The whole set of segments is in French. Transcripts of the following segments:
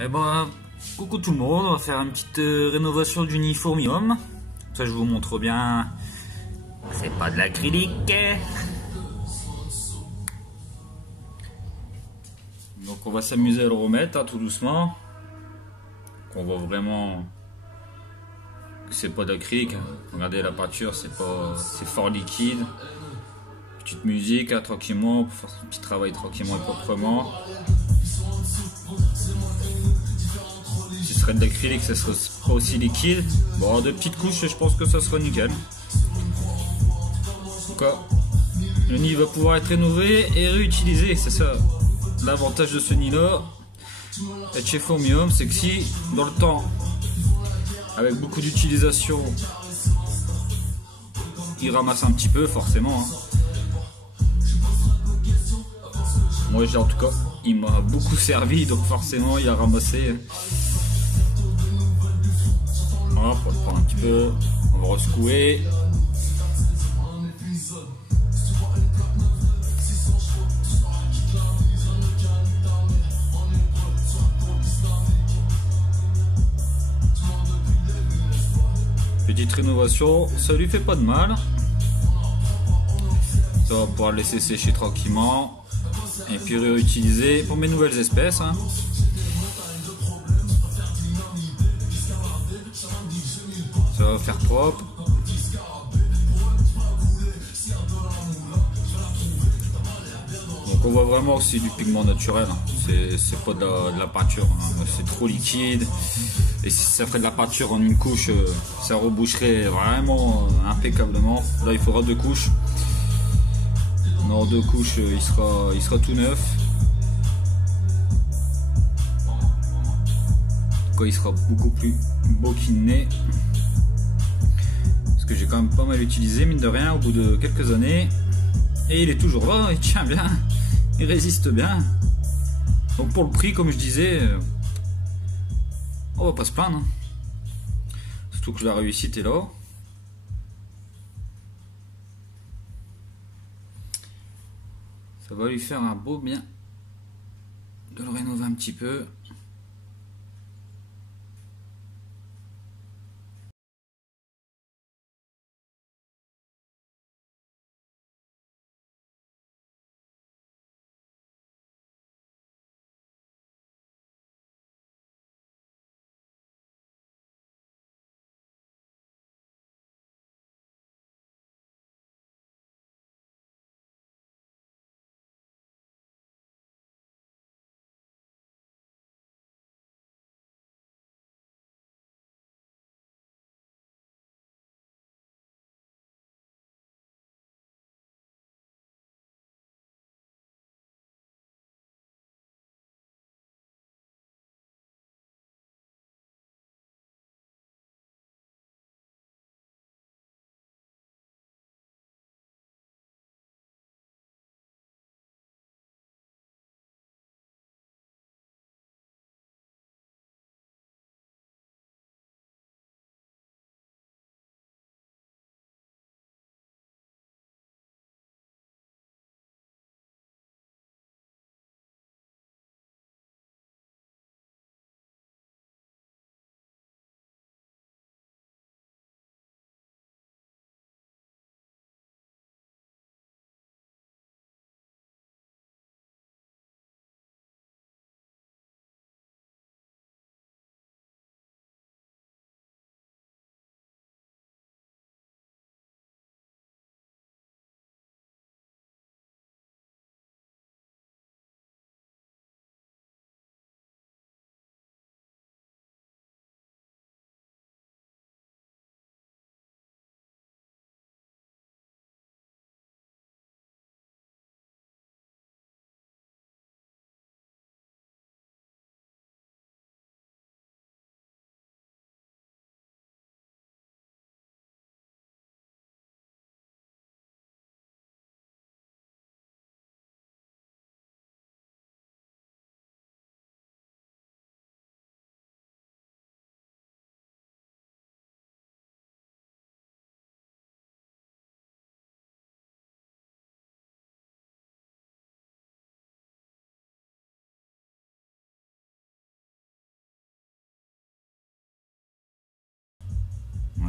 Eh ben, coucou tout le monde, on va faire une petite rénovation d'uniformium. Ça, je vous montre bien. C'est pas de l'acrylique. Donc, on va s'amuser à le remettre, hein, tout doucement. Qu'on voit vraiment que c'est pas d'acrylique. Regardez la peinture, c'est fort liquide. Petite musique, hein, tranquillement, pour faire son petit travail tranquillement et proprement. Si ce serait de l'acrylique, ça serait pas aussi liquide. Bon, deux petites couches, je pense que ça sera nickel. En tout cas, le nid va pouvoir être rénové et réutilisé. C'est ça l'avantage de ce nid-là. Et chez Formium, c'est que si dans le temps, avec beaucoup d'utilisation, il ramasse un petit peu, forcément. Moi, en tout cas, il m'a beaucoup servi, donc forcément, il a ramassé. Voilà, pour le prendre un petit peu, on va resecouer. Petite rénovation, ça lui fait pas de mal. Ça va pouvoir le laisser sécher tranquillement et puis réutiliser pour mes nouvelles espèces. Ça va faire propre. Donc on voit vraiment que c'est du pigment naturel. C'est pas de la peinture. C'est trop liquide. Et si ça ferait de la peinture en une couche, ça reboucherait vraiment impeccablement. Là il faudra deux couches. En deux couches, il sera tout neuf. En tout cas, il sera beaucoup plus beau qu'il n'est. Parce que j'ai quand même pas mal utilisé, mine de rien, au bout de quelques années. Et il est toujours là, il tient bien, il résiste bien. Donc pour le prix, comme je disais, on va pas se plaindre. Surtout que la réussite est là. Ça va lui faire un beau bien de le rénover un petit peu.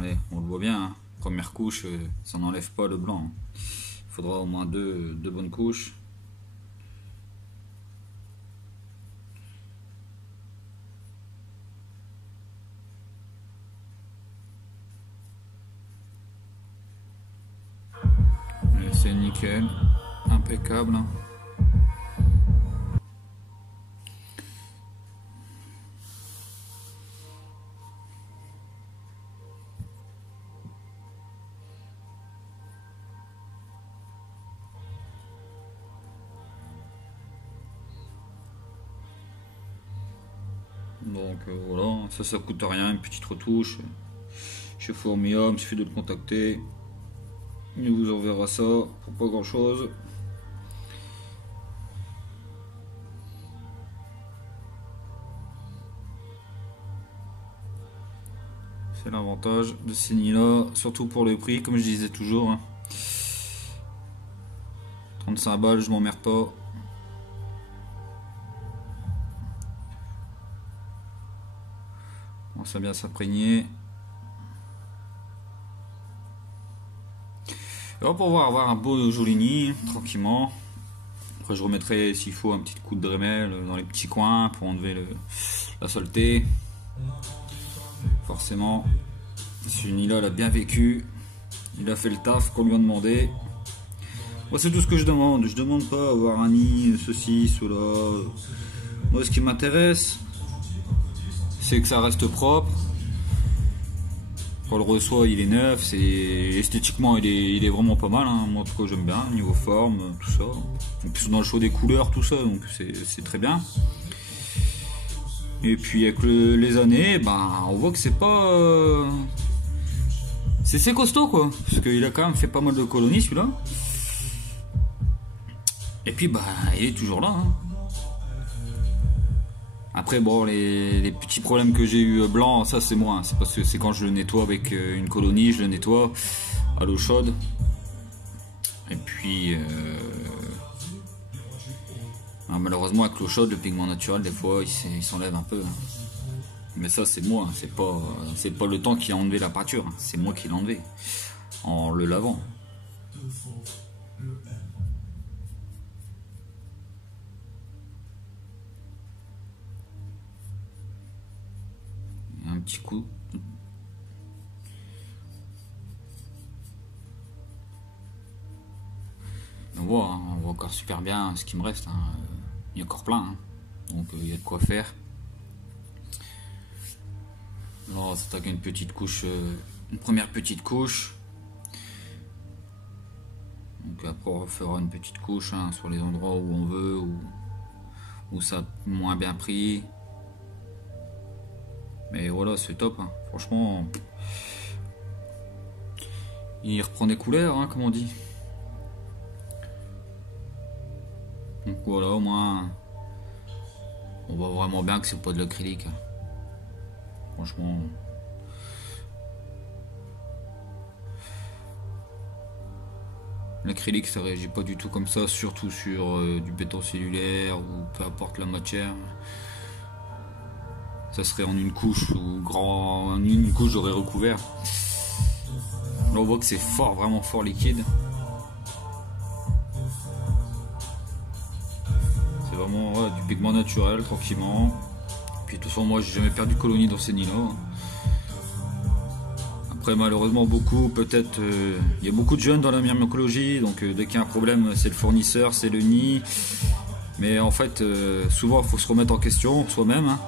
Allez, on le voit bien, hein. Première couche, ça n'enlève pas le blanc, hein. Il faudra au moins deux bonnes couches. C'est nickel, impeccable. Donc voilà, ça coûte rien, une petite retouche. Chez Formium, il suffit de le contacter. Il vous enverra ça pour pas grand chose. C'est l'avantage de ces nids là, surtout pour le prix, comme je disais toujours, hein. 35 balles, je m'emmerde pas. On sait bien s'imprégner. Alors pour pouvoir avoir un beau joli nid, tranquillement. Après je remettrai s'il faut un petit coup de Dremel dans les petits coins pour enlever la saleté. Forcément, ce nid là il a bien vécu. Il a fait le taf qu'on lui a demandé. Moi c'est tout ce que je demande. Je demande pas avoir un nid, ceci, cela. Moi ce qui m'intéresse, c'est que ça reste propre. Quand on le reçoit, il est neuf, esthétiquement il est vraiment pas mal, hein. Moi en tout cas j'aime bien, niveau forme, tout ça. En plus dans le choix des couleurs, tout ça, donc c'est très bien. Et puis avec les années, ben, on voit que c'est pas... c'est costaud quoi, parce qu'il a quand même fait pas mal de colonies celui-là. Et puis bah il est toujours là, hein. Après bon, les petits problèmes que j'ai eu blanc, ça c'est moi, hein. C'est parce que c'est quand je le nettoie avec une colonie, je le nettoie à l'eau chaude. Et puis malheureusement avec l'eau chaude, le pigment naturel des fois il s'enlève un peu, hein. Mais ça c'est moi, hein. C'est pas le temps qui a enlevé la peinture, hein. C'est moi qui l'ai enlevé en le lavant. Un petit coup. On voit encore super bien ce qui me reste, hein. Il y a encore plein, hein. Donc il y a de quoi faire. Alors on s'attaque à une petite couche, une première petite couche. Donc après on fera une petite couche, hein, sur les endroits où on veut, où ça a moins bien pris. Mais voilà, c'est top, hein. Franchement, il reprend des couleurs, hein, comme on dit. Donc voilà, au moins, on voit vraiment bien que c'est pas de l'acrylique, hein. Franchement, l'acrylique ça réagit pas du tout comme ça, surtout sur du béton cellulaire ou peu importe la matière. Ça serait en une couche ou en une couche j'aurais recouvert. Là on voit que c'est fort, vraiment fort liquide. C'est vraiment du pigment naturel, tranquillement. Puis de toute façon moi j'ai jamais perdu de colonie dans ces nids là. Après malheureusement peut-être il y a beaucoup de jeunes dans la myrmécologie, donc dès qu'il y a un problème c'est le fournisseur, c'est le nid. Mais en fait souvent il faut se remettre en question soi-même, hein.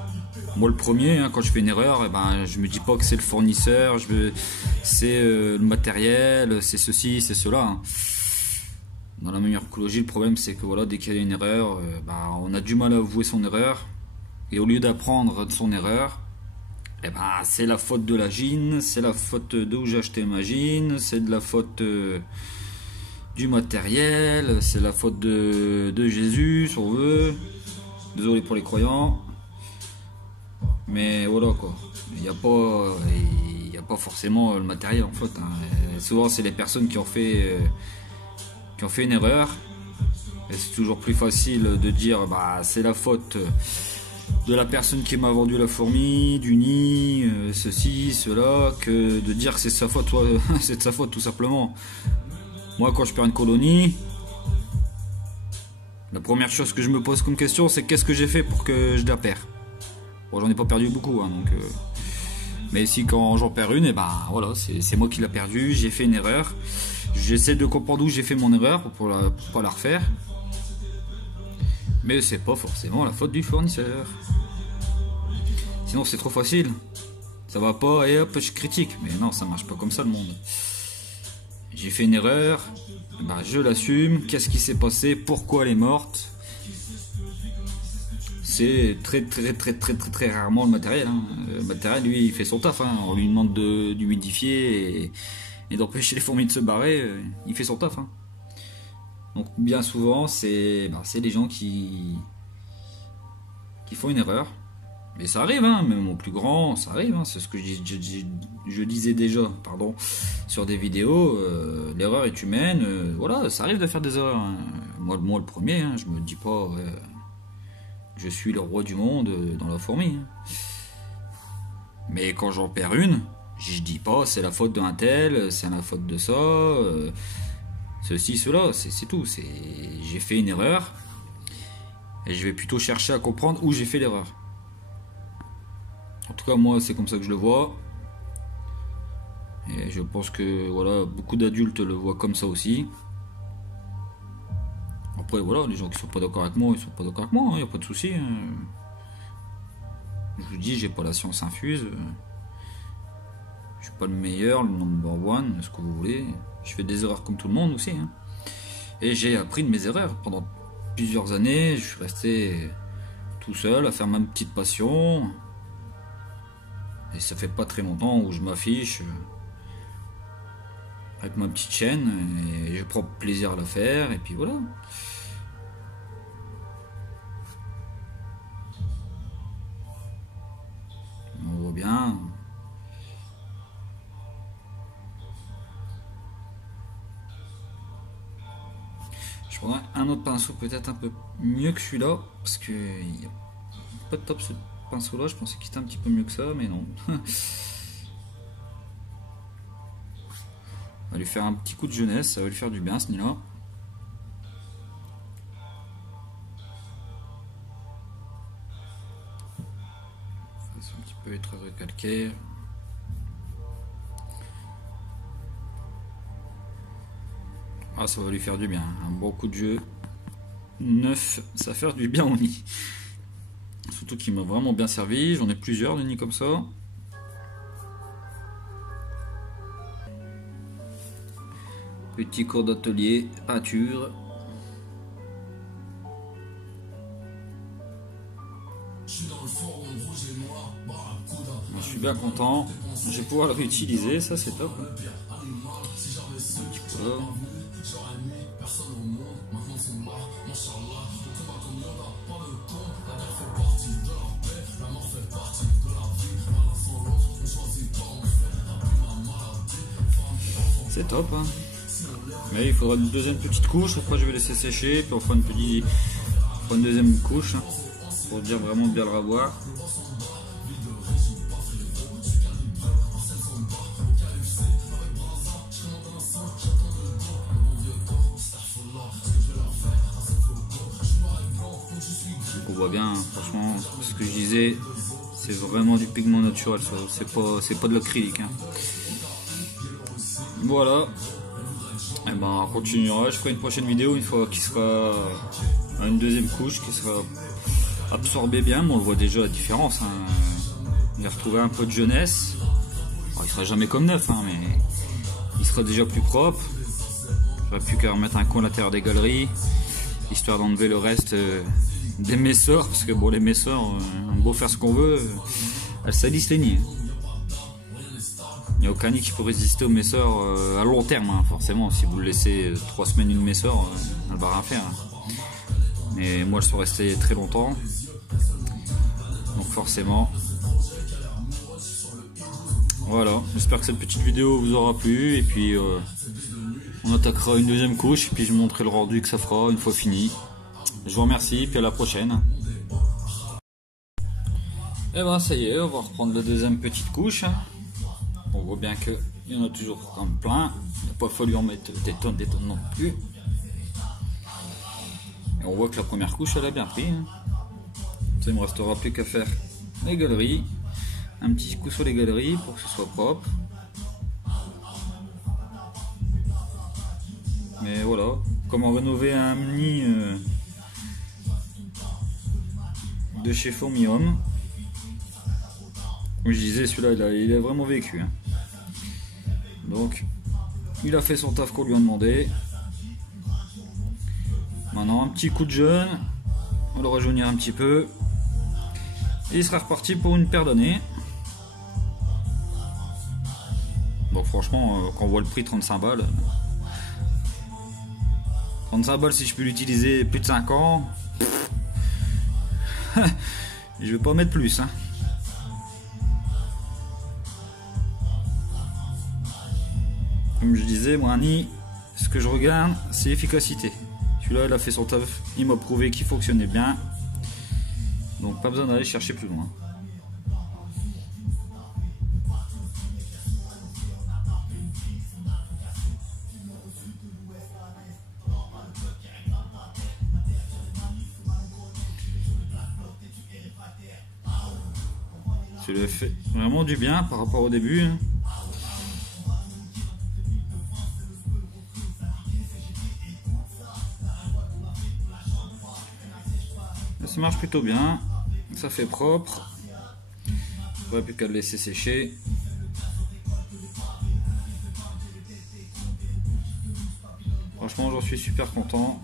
Moi le premier, hein, quand je fais une erreur, je me dis pas que c'est le fournisseur, c'est le matériel, c'est ceci, c'est cela, hein. Dans la myrmécologie, le problème c'est que voilà, dès qu'il y a une erreur, on a du mal à avouer son erreur. Et au lieu d'apprendre de son erreur, c'est la faute de la gine, c'est la faute d'où j'ai acheté ma gine, c'est de la faute du matériel, c'est la faute de Jésus, si on veut. Désolé pour les croyants. Mais voilà quoi, il n'y a pas forcément le matériel en fait, hein. Souvent c'est les personnes qui ont fait une erreur. Et c'est toujours plus facile de dire c'est la faute de la personne qui m'a vendu la fourmi, du nid, ceci, cela, que de dire que c'est de sa faute, c'est de sa faute tout simplement. Moi, quand je perds une colonie, la première chose que je me pose comme question, c'est qu'est-ce que j'ai fait pour que je la perds. Bon, j'en ai pas perdu beaucoup, hein, donc. Mais si quand j'en perds une, et ben voilà, c'est moi qui l'ai perdu, j'ai fait une erreur. J'essaie de comprendre où j'ai fait mon erreur pour pas la refaire. Mais c'est pas forcément la faute du fournisseur. Sinon c'est trop facile. Ça va pas et hop je critique. Mais non, ça marche pas comme ça le monde. J'ai fait une erreur, bah, je l'assume. Qu'est-ce qui s'est passé? Pourquoi elle est morte? C'est très rarement le matériel. Hein. Le matériel, lui, il fait son taf. Hein. On lui demande d'humidifier et d'empêcher les fourmis de se barrer. Il fait son taf. Hein. Donc bien souvent, c'est les gens qui font une erreur. Mais ça arrive, hein, même au plus grand, ça arrive. Hein, c'est ce que je disais déjà, pardon, sur des vidéos. L'erreur est humaine. Voilà, ça arrive de faire des erreurs. Hein. Moi, le premier, hein, je me dis pas, je suis le roi du monde dans la fourmi. Hein. Mais quand j'en perds une, je dis pas, c'est la faute d'un tel, c'est la faute de ça. Ceci, cela, c'est tout. J'ai fait une erreur et je vais plutôt chercher à comprendre où j'ai fait l'erreur. En tout cas, moi, c'est comme ça que je le vois. Et je pense que voilà, beaucoup d'adultes le voient comme ça aussi. Après, voilà, les gens qui sont pas d'accord avec moi, ils sont pas d'accord avec moi, il n'y a pas de souci. Hein. Je vous dis, j'ai pas la science infuse. Je suis pas le meilleur, le number one, ce que vous voulez. Je fais des erreurs comme tout le monde aussi. Hein. Et j'ai appris de mes erreurs. Pendant plusieurs années, je suis resté tout seul à faire ma petite passion. Et ça fait pas très longtemps où je m'affiche avec ma petite chaîne. Et je prends plaisir à la faire. Et puis voilà. On voit bien. Je prendrai un autre pinceau peut-être un peu mieux que celui-là. Parce que il n'y a pas de top ce pinceau là. Je pensais qu'il était un petit peu mieux que ça. Mais non. On va lui faire un petit coup de jeunesse. Ça va lui faire du bien ce nid-là. Un petit peu être recalcaire. Ah, ça va lui faire du bien. Un bon coup de jeu neuf, ça va faire du bien au nid. Surtout qu'il m'a vraiment bien servi. J'en ai plusieurs de nids comme ça. Petit cours d'atelier, peinture. Je suis bien content. Je vais pouvoir le réutiliser, ça c'est top. C'est top, hein. Mais il faudra une deuxième petite couche. Après je vais laisser sécher, puis on fera une deuxième couche, hein, pour dire vraiment bien le ravoir. On voit bien, franchement, ce que je disais, c'est vraiment du pigment naturel, c'est pas de l'acrylique. Hein. Voilà. Et ben on continuera, je ferai une prochaine vidéo une fois qu'il sera à une deuxième couche, qui sera absorbé bien, mais on le voit déjà la différence. Hein. On a retrouvé un peu de jeunesse. Alors, il sera jamais comme neuf, hein, mais il sera déjà plus propre. J'aurais plus qu'à remettre un coin à l'intérieur des galeries, histoire d'enlever le reste des messors, parce que bon, les messors, on a beau faire ce qu'on veut, elles salissent les nids. Il n'y a aucun nid qui peut résister aux messors à long terme, hein, forcément. Si vous le laissez 3 semaines une messor, elle va rien faire. Hein. Mais moi, elles sont restées très longtemps. Donc forcément. Voilà, j'espère que cette petite vidéo vous aura plu. Et puis, on attaquera une deuxième couche. Et puis, je vous montrerai le rendu que ça fera une fois fini. Je vous remercie, puis à la prochaine. Et ben ça y est, on va reprendre la deuxième petite couche. On voit bien qu'il y en a toujours comme plein. Il n'a pas fallu en mettre des tonnes non plus. Et on voit que la première couche elle a bien pris. Ça, il me restera plus qu'à faire les galeries. Un petit coup sur les galeries pour que ce soit propre. Mais voilà, comment rénover un nid de chez Formium. Comme je disais, celui-là il a vraiment vécu. Donc, il a fait son taf qu'on lui a demandé. Maintenant, un petit coup de jeûne, on va le rajeunir un petit peu. Et il sera reparti pour une paire d'années. Donc franchement, quand on voit le prix 35 balles, 35 balles si je peux l'utiliser plus de 5 ans, je vais pas mettre plus. Comme je disais, moi un nid, ce que je regarde, c'est l'efficacité. Celui-là, il a fait son taf, il m'a prouvé qu'il fonctionnait bien. Donc pas besoin d'aller chercher plus loin. Ça lui fait vraiment du bien par rapport au début. Ça marche plutôt bien, ça fait propre. Il ne faudrait plus qu'à le laisser sécher. Franchement, j'en suis super content.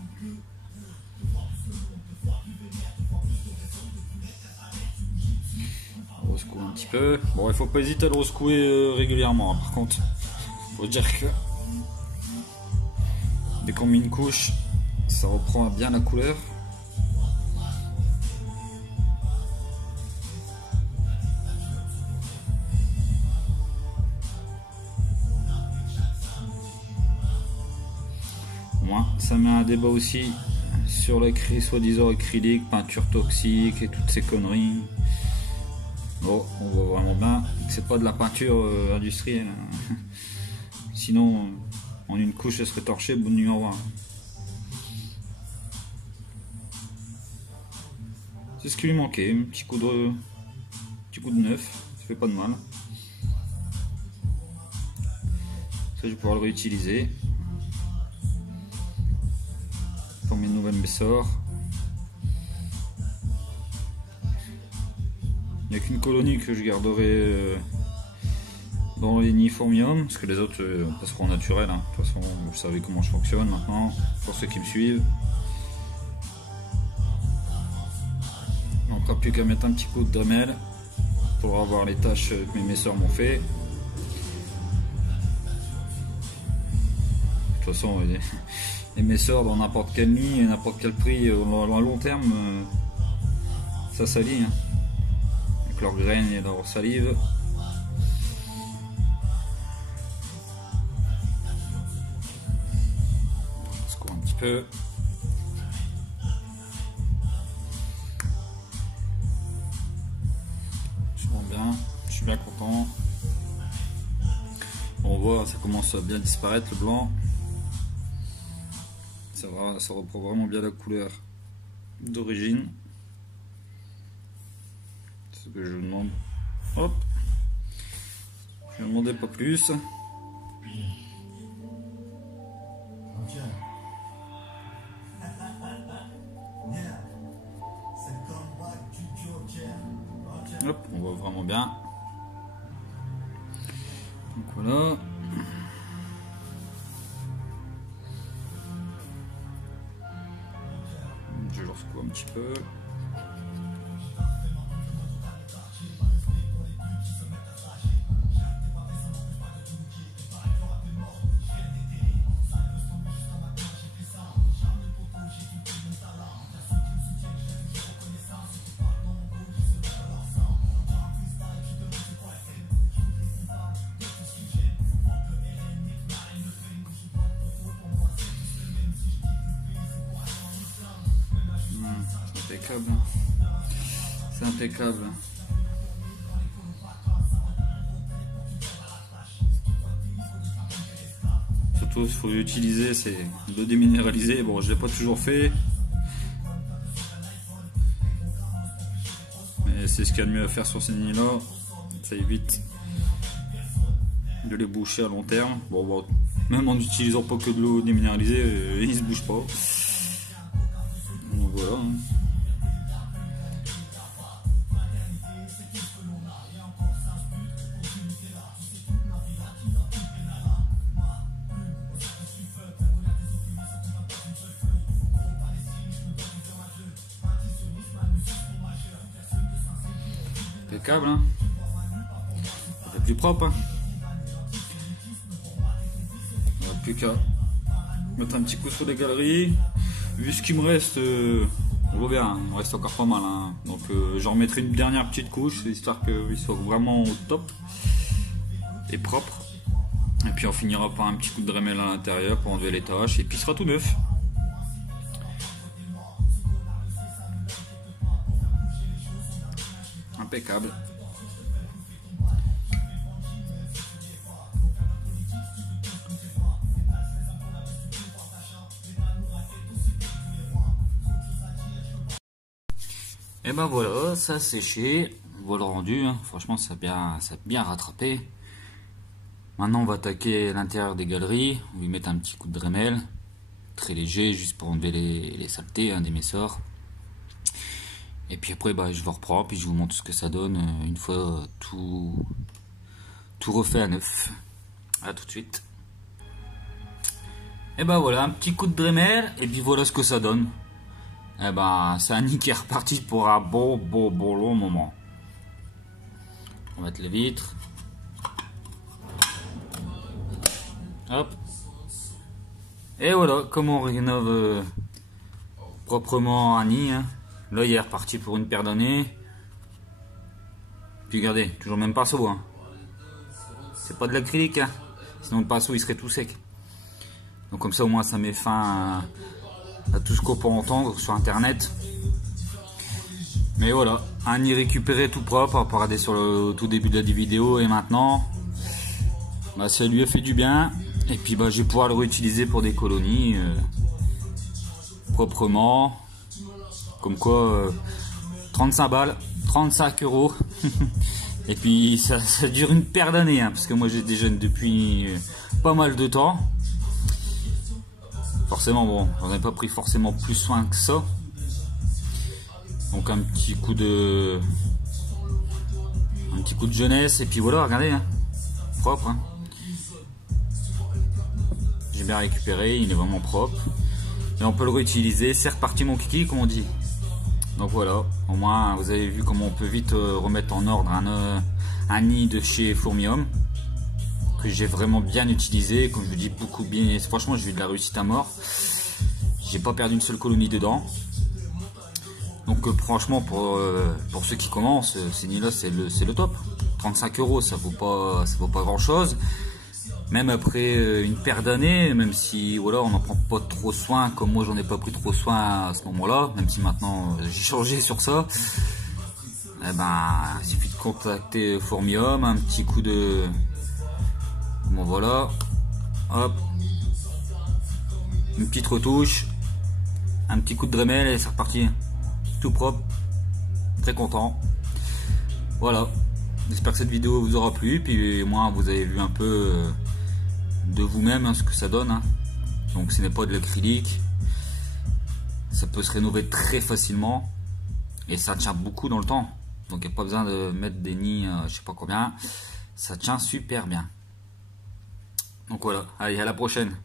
On rescoue un petit peu. Bon, il faut pas hésiter à le rescouer régulièrement. Par contre, faut dire que dès qu'on met une couche, ça reprend bien la couleur. Ça met un débat aussi sur les soi-disant acrylique, peinture toxique et toutes ces conneries. Bon, on voit vraiment bien que c'est pas de la peinture industrielle. Sinon, en une couche, elle serait torchée, bonne nuit, au revoir. C'est ce qui lui manquait, un petit coup de neuf, ça fait pas de mal. Ça, je vais pouvoir le réutiliser. Pour mes nouvelles Messor. Il n'y a qu'une colonie que je garderai dans les nids Formium, parce que les autres passeront au naturel. De toute façon, vous savez comment je fonctionne maintenant, pour ceux qui me suivent. Il ne manquera plus qu'à mettre un petit coup de Dremel pour avoir les tâches que mes Messor m'ont fait. De toute façon, les Messor dans n'importe quel nid et n'importe quel prix à long terme, ça salit. Avec leurs graines et leur salive. On secoue un petit peu. Je sens bien, je suis bien content. On voit, ça commence à bien disparaître le blanc. Ça reprend vraiment bien la couleur d'origine. C'est ce que je demande. Hop. Je ne demandais pas plus. Hop, on voit vraiment bien. Donc voilà. Je le rescoue un petit peu. C'est impeccable. C'est impeccable. surtout il faut l'utiliser, c'est de déminéraliser. Bon, je l'ai pas toujours fait, mais c'est ce qu'il y a de mieux à faire sur ces nids là. Ça évite de les boucher à long terme. Bon, même en n'utilisant pas que de l'eau déminéralisée, ils se bougent pas. Donc voilà. Impeccable, hein. Ça fait plus propre, hein. Il n'y a plus qu'à mettre un petit coup sur les galeries. Vu ce qu'il me reste, on verra, il me reste encore pas mal, hein. Donc j'en remettrai une dernière petite couche, histoire qu'il soit vraiment au top et propre. Et puis on finira par un petit coup de Dremel à l'intérieur pour enlever les taches, et puis il sera tout neuf. Impeccable. Et ben voilà, ça a séché, voilà le rendu, hein. Franchement ça a bien rattrapé. Maintenant on va attaquer l'intérieur des galeries, on va y mettre un petit coup de Dremel, très léger, juste pour enlever les saletés, hein, des messors. Et puis après je vous reprends, puis je vous montre ce que ça donne une fois tout refait à neuf. A tout de suite. Et ben voilà, un petit coup de Dremel, et puis voilà ce que ça donne. Et ben c'est un nid qui est reparti pour un bon long moment. On va mettre les vitres. Hop. Et voilà comment on rénove proprement un nid, hein. Là il est reparti pour une paire d'années. Puis regardez, toujours le même pinceau, hein. C'est pas de l'acrylique, hein. Sinon le pinceau il serait tout sec. Donc comme ça au moins ça met fin à tout ce qu'on peut entendre sur internet. Mais voilà, un nid récupéré tout propre, à regarder sur le tout début de la vidéo. Et maintenant ça lui a fait du bien. Et puis je vais pouvoir le réutiliser pour des colonies proprement. Comme quoi 35 balles, 35 euros. Et puis ça dure une paire d'années, hein, parce que moi j'ai des jeunes depuis pas mal de temps. Forcément bon, j'en ai pas pris forcément plus soin que ça. Donc un petit coup de jeunesse, et puis voilà, regardez, hein, propre, hein. J'ai bien récupéré, il est vraiment propre. Et on peut le réutiliser, c'est reparti mon kiki comme on dit. Donc voilà, au moins vous avez vu comment on peut vite remettre en ordre un nid de chez Fourmium, que j'ai vraiment bien utilisé, comme je vous dis, beaucoup bien. Franchement j'ai eu de la réussite à mort, j'ai pas perdu une seule colonie dedans. Donc franchement pour ceux qui commencent, ces nids là c'est le top. 35 euros, ça vaut pas grand chose. Même après une paire d'années, même si voilà, on n'en prend pas trop soin, comme moi j'en ai pas pris trop soin à ce moment-là, même si maintenant j'ai changé sur ça. Eh il suffit de contacter Fourmium, un petit coup de... Bon voilà, hop, une petite retouche, un petit coup de Dremel et c'est reparti. Tout propre, très content. Voilà, j'espère que cette vidéo vous aura plu, puis moi vous avez vu un peu de vous-même, hein, ce que ça donne, hein. Donc ce n'est pas de l'acrylique, ça peut se rénover très facilement et ça tient beaucoup dans le temps. Donc il n'y a pas besoin de mettre des nids je sais pas combien, ça tient super bien. Donc voilà, allez, à la prochaine.